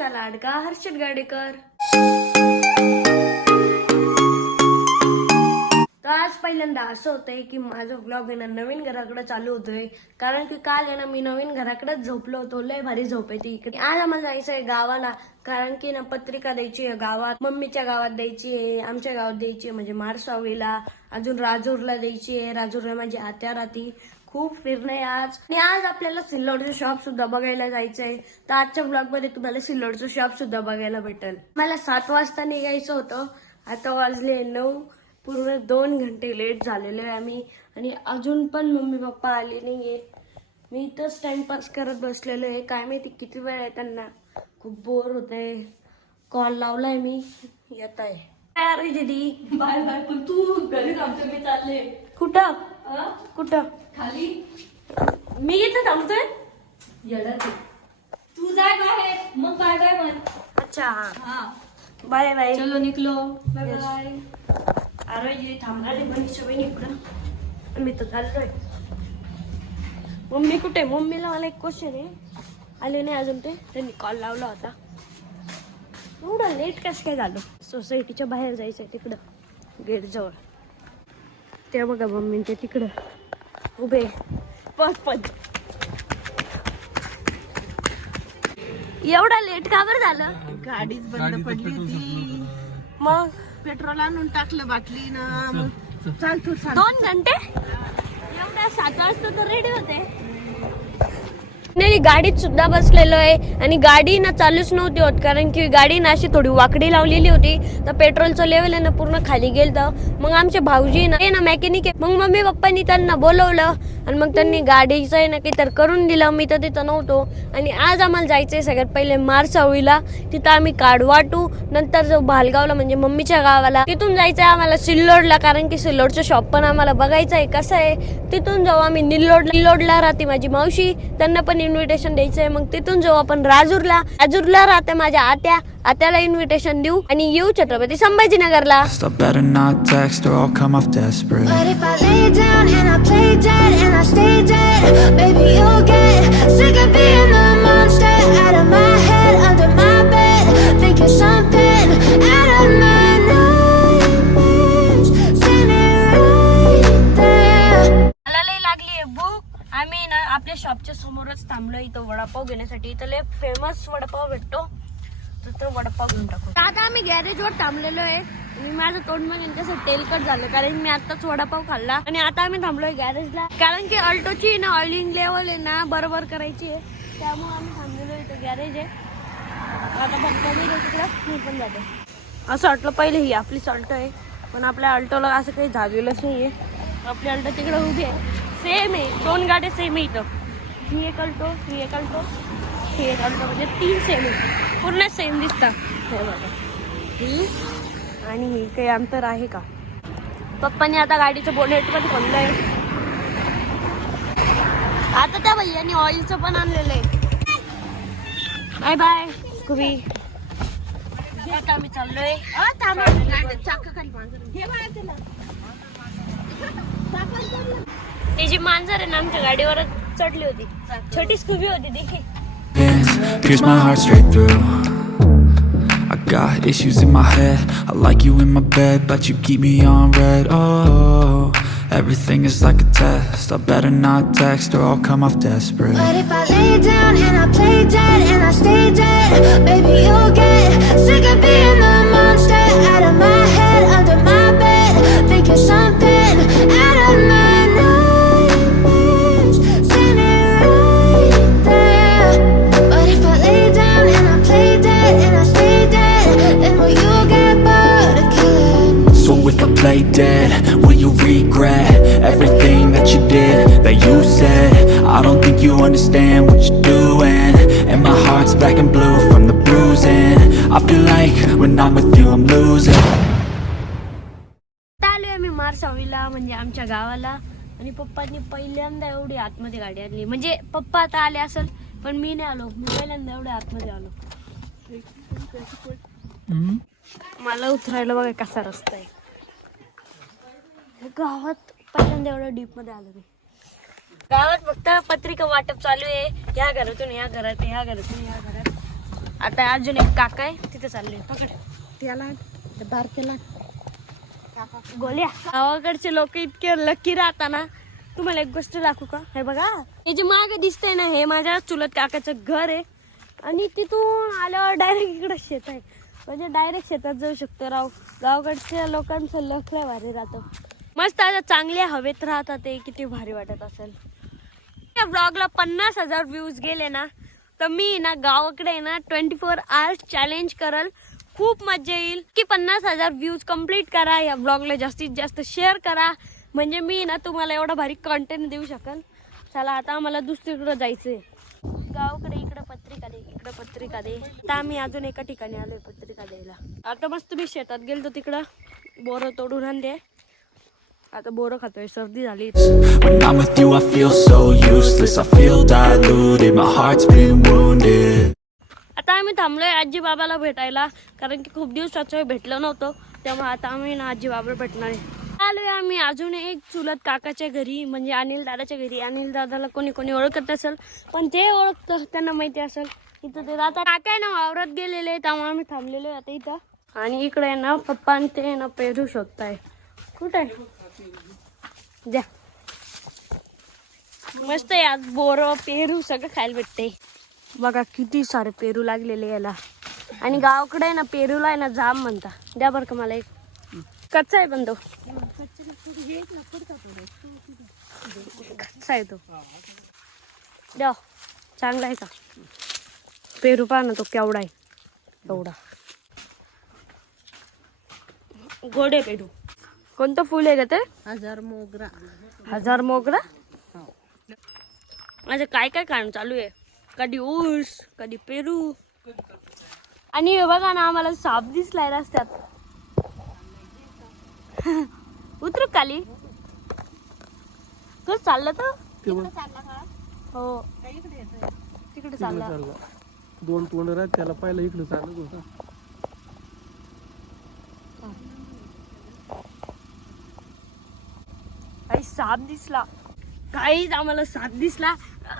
तुमचा लाडका हर्षद गाडेकर। तर आज पहिल्यांदा असं होतंय की माझं व्लॉग आहे ना नवीन घराकडे चालू होतोय, कारण की काल आहे ना मी नवीन घराकडेच झोपलो होतो, लय भारी झोप येते इकडे। आज आम्हाला जायचं आहे गावाला, कारण की ना पत्रिका द्यायची आहे गावात, मम्मीच्या गावात द्यायची आहे, आमच्या गावात द्यायची आहे, म्हणजे मारसावळीला, अजून राजूरला द्यायची आहे। राजूरला माझी आत्या राहती। खूप फिरणे आज, आणि आज आपल्याला सिल्लोडचं शॉप सुद्धा बघायला जायचंय। तर आजच्या ब्लॉग मध्ये तुम्हाला सिल्लोडचं शॉप सुद्धा बघायला भेटेल। मला 7 वाजता निघायचं होतं, आता वाजले 9, पूर्ण 2 घंटे लेट झालेलो आहे आम्ही, आणि अजून पण मम्मी पप्पा आले नाहीये। मी इथंच टाइमपास करत बसलेलो आहे, काय माहिती किती वेळ आहे त्यांना, खूप बोर होत आहे। कॉल लावलाय मी, येत आहे। अरे दीदी बाय बाय, पण तू घरी थांबते, मी चालले। कुठं कुठं? खाली मी इथं थांबतोय। येडा तू जाय बाहेर, मग बाय बाय म्हण। अच्छा हा बाय बाय, चलो निकलो, बाय Yes. बाय। अरे ये थांबणार आहे मनीषा बहिणी इकडं, मी तर चाललोय। मम्मी कुठे? मम्मीला मला एक क्वेश्चन आहे, आले नाही अजून ते, त्यांनी कॉल लावला होता। एवढं लेट कसं काय झालं? सोसायटीच्या बाहेर जायचंय तिकडं गेट जवळ, ते बघा मम्मी ते तिकडं उभे पद। एवढा लेट का बरं झालं? गाडीच बंद पडली होती, मग पेट्रोल आणून टाकलं बाटलीनं, चाल तू 2 घंटे एवढ्या 7 वाजता तर रेडी होते। नाही गाडीत सुद्धा बसलेलो आहे, आणि गाडी ना चालूच नव्हती होत, कारण की गाडी ना अशी थोडी वाकडी लावलेली होती, तर पेट्रोलचं लेवल आहे ना पूर्ण खाली गेलं। मग आमचे भाऊजी ना मेकॅनिक आहे, मग मम्मी पप्पांनी त्यांना बोलवलं, आणि मग त्यांनी गाडीचं आहे ना काही तर करून दिलं। मी तर तिथं नव्हतो, आणि आज आम्हाला जायचंय सगळ्यात पहिले मारसावळीला, तिथं आम्ही कार्ड वाटू, नंतर जाऊ भालगावला म्हणजे मम्मीच्या गावाला, तिथून जायचंय आम्हाला सिल्लोडला, कारण की सिल्लोडचं शॉप पण आम्हाला बघायचं आहे कसं आहे। तिथून जाऊ आम्ही निल्लोडला राहते माझी मावशी, त्यांना पण इन्व्हिटेशन द्यायचंय। मग तिथून जाऊ आपण राजूरला राहते माझ्या आत्याला इन्व्हिटेशन देऊ, आणि येऊ Chhatrapati संभाजीनगरला। I better not text or I'll come off desperate. But if I lay down and I play dead and I stay dead, baby you'll get sick of being the monster out of my head, under my bed, thinking something out of my nightmares, standing right there. मला लई लागली भूक, आम्ही ना आपल्या शॉपच्या समोरच थांबलो इथं वडापाव घेण्यासाठी। इथं लय फेमस वडापाव भेटतो, तर वडापाव घेऊन टाकू। आता आम्ही गॅरेजवर थांबलेलो आहे, आणि माझं तोंड म्हणजे कसं तेलकट झालं, कारण मी आताच वडापाव खाल्ला, आणि आता आम्ही थांबलोय गॅरेजला, कारण की अल्टोची ना ऑइलिंग लेवल आहे ना बरोबर करायची आहे, त्यामुळे आम्ही थांबलेलो इथं गॅरेज आहे। आता बघतो मी तिकडं, मी पण जाते। असं वाटलं पहिले ही आपलीच अल्टो आहे, पण आपल्या अल्टोला असं काही झालेलंच नाहीये। आपली अल्टो तिकडे उभी आहे, सेम आहे, 2 गाड्या सेम आहे इथं, ही एक अल्टो, ही एक अल्टो, ही एक अल्टो, म्हणजे 3 सेम आहे, पूर्ण सेम दिसतात। हे बघा ही आणि ही, काही अंतर आहे का? पप्पांनी आता गाडीचं बोनेट पण खोललंय। आता त्या भैयानी ऑइलचं पण आणलेलं आहे। बाय बाय कुबी, आता आम्ही चाललोय। ती जी मांजर आहे ना आमच्या गाडीवरच चढली होती, छोटी स्कूबी होती ती। Pierce my heart straight through. I got issues in my head. I like you in my bed, but you keep me on red. Oh, everything is like a test. I better not text or I'll come off desperate. But if I lay down and I play dead and I stay dead, baby you'll get sick of being the monster out of my head, under my bed, thinking something out of my nightmares, standing right there. But if I lay down and I play dead and I stay dead, then will you get bored of killing me? So if I play dead, will you regret everything that you did, that you said? I don't think you understand what you're doing, and my heart's black and blue from the bruising. I feel like when I'm with you I'm losing. आलोय आम्ही मारसावळीला, म्हणजे आमच्या गावाला, आणि पप्पांनी पहिल्यांदा एवढी आतमध्ये गाडी आणली, म्हणजे पप्पा आता आले असेल पण मी नाही आलो, मी पहिल्यांदा एवढ्या आतमध्ये आलो। मला उतरायला बघा कसा रस्ता आहे, गावात पहिल्यांदा एवढं डीप मध्ये आलो मी। गावात फक्त पत्रिका वाटप चालू आहे, ह्या घरातून ह्या घरात, ह्या घरातून ह्या घरात, आता अजून एक काका आहे तिथे चालले. पकड त्याला बारकेला गोल्या. गावाकडचे लोक इतके लकी राहता ना. तुम्हाला एक गोष्ट दाखवू का? हे बघा, हे जे मागे दिसतंय ना, हे माझ्या चुलत काकाचं घर आहे. आणि तिथून आल्यावर डायरेक्ट इकडे शेत आहे. म्हणजे डायरेक्ट शेतात जाऊ शकतो. गावाकडच्या लोकांचं लखलं भारी राहतं. मस्त आता चांगल्या हवेत राहतात ते. किती भारी वाटत असेल. या ब्लॉगला 50,000 व्ह्यूज गेले ना तर मी ना गावाकडे ना 24 hours चॅलेंज करल. खूप मजा येईल की 50,000 व्ह्यूज कम्प्लीट करा. या ब्लॉगला जास्तीत जास्त शेअर करा. म्हणजे मी ना तुम्हाला एवढा भारी कंटेंट देऊ शकेल. चला आता आम्हाला दुसरीकडे जायचंय. गावाकडे इकडे पत्रिका दे, इकडे पत्रिका दे. आता आम्ही अजून एका ठिकाणी आलोय पत्रिका द्यायला. आता मस्त मी शेतात गेलो तिकडं बोरं तोडून आणले. आता बोरं खातोय. सर्दी झाली. When I'm with you I feel so useless, I feel diluted, my heart's been wounded. आता आम्ही थांबलोय आजी बाबाला भेटायला. कारण की खूप दिवसाचं भेटलो नव्हतो. त्यामुळे आता आम्ही ना आजी बाबाला भेटणार आहे. आलोय आम्ही अजून एक चुलत काकाच्या घरी. म्हणजे अनिल दादाच्या घरी. अनिल दादाला कोणी कोणी ओळखत असेल पण ते ओळखतं, त्यांना माहिती असेल. इथं ते आता काका ना वावरात गेलेले त्यामुळे आम्ही थांबलेलो आहे आता इथं. आणि इकडे ना पप्पा आणि ते ना पेरू शोधताय. कुठे द्या. मस्त आहे आज बोरं पेरू सगळं खायला भेटते. बघा किती सारे पेरू लागलेले याला. आणि गावाकडे ना पेरूला आहे ना जाम म्हणता. द्या बरं का मला एक. कच्चा आहे पण तो. कच्चा आहे तो. द्या. चांगला आहे का पेरू? पहा ना तो केवढा आहे. एवढा गोडे पेरू. कोणतं फुल आहे का ते? 1000 मोगरा. 1000 मोगरा. माझं काय काय खाणं चालू आहे. कधी ऊस कधी पेरू. आणि हे बघा ना आम्हाला साप दिसलाय रस्त्यात. उतरू खाली. तू चालला तर हो तिकडे चालला. 2 तोंड राहत त्याला. पाहिलं इकडे चालत होता. काही साप दिसला. काहीच आम्हाला साप दिसला.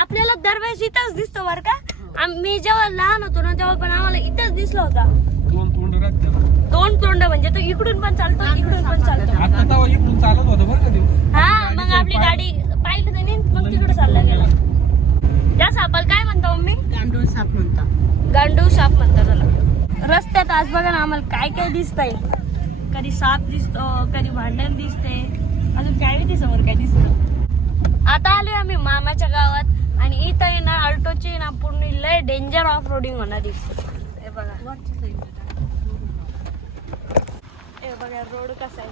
आपल्याला दरवेळेस इथंच दिसतो बरं का. आम्ही जेव्हा लहान होतो ना तेव्हा पण आम्हाला इथंच दिसला होता. 2 तोंड राहत त्याला. 2 तोंड म्हणजे तो इकडून पण चालतो इकडून पण चालतो. आता तेव्हा इकडून चालत होतं बरं का ते. हा मग आपली गाडी पाहिलं त्याने मग तिकडे चालला गेला. त्या सापाला काय म्हणता मम्मी? गांडूळ साप म्हणता. गांडूळ साप म्हणतात त्याला. रस्त्यात आज बघा ना आम्हाला काय काय दिसतंय. कधी साप दिसतो, कधी भांडण दिसते, अजून काय माहिती समोर काय दिसतं. आता आलोय आम्ही मामाच्या गावात. आणि इथं आहे ना अल्टोची ना पूर्ण लय डेंजर ऑफ रोडिंग होणार. हे बघा. हे बघा रोड कसा आहे.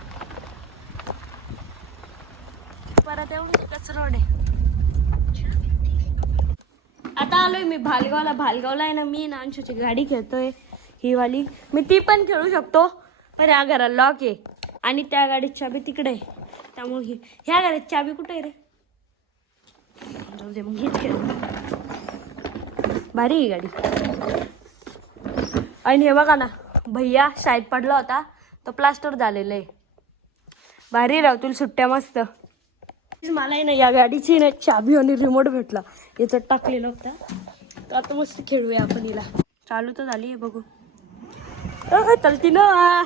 परत एवढं एकच रोड आहे. आता आलोय मी भालगावला. भालगावला आहे ना मी ना अंशूची गाडी खेळतोय. ही वाली मी ती पण खेळू शकतो पण या घराला लॉक आहे. आणि त्या गाडीची चाबी तिकडे आहे. त्यामुळे ह्या गाडीची चाबी कुठे आहे रे? जाऊ दे मग हीच खेळ. भारी ही गाडी. आणि हे बघा ना भैया शाळेत पडला होता तो प्लास्टर झालेलं आहे. भारी राव तुला सुट्ट्या मस्त. मला आहे ना या गाडीची ना चाबी आणि रिमोट भेटला. याच्यात टाकलेला होता. तर आता मस्त खेळूया आपण हिला. चालू तर झाली आहे बघू. चलती ना.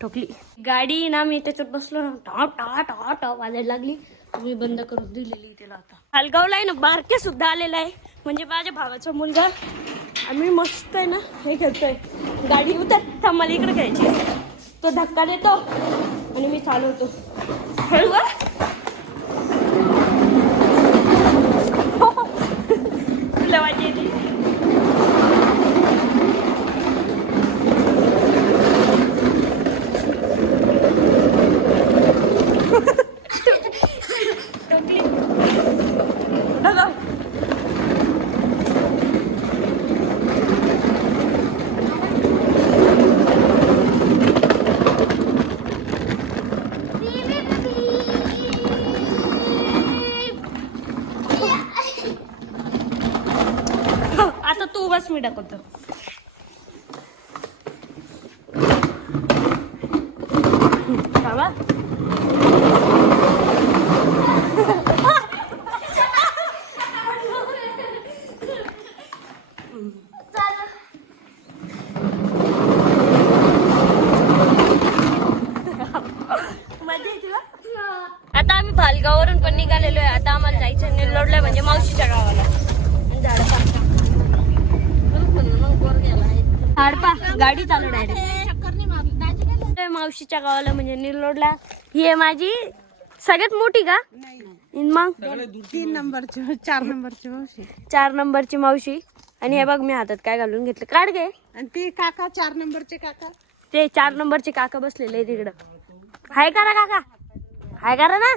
ठोकली गाडी ना. मी त्याच्यात बसलो ना टा टा टा टा वाजायला लागली. मी बंद करून दिलेली त्याला. आता भालगावला आहे ना बारके सुद्धा आलेला आहे. म्हणजे माझ्या भावाचा मुलगा. आम्ही मस्त आहे ना हे खेळतोय. गाडी उतर मला इकडे खेळायची. तो धक्का देतो आणि मी चालवतो. हळू तुला वाटते आता तू बस मी टाकतो. मावशीच्या गावाला म्हणजे निलोडला. ही आहे माझी सगळ्यात मोठी का? मग 3 नंबरची 4 नंबरची मावशी 4 नंबरची मावशी. आणि हे बघ मी हातात काय घालून घेतलं, काढ गे. आणि ते काका 4 नंबरचे काका. ते 4 नंबरचे काका बसलेले तिकडं. हाय करा काका, हाय करा ना.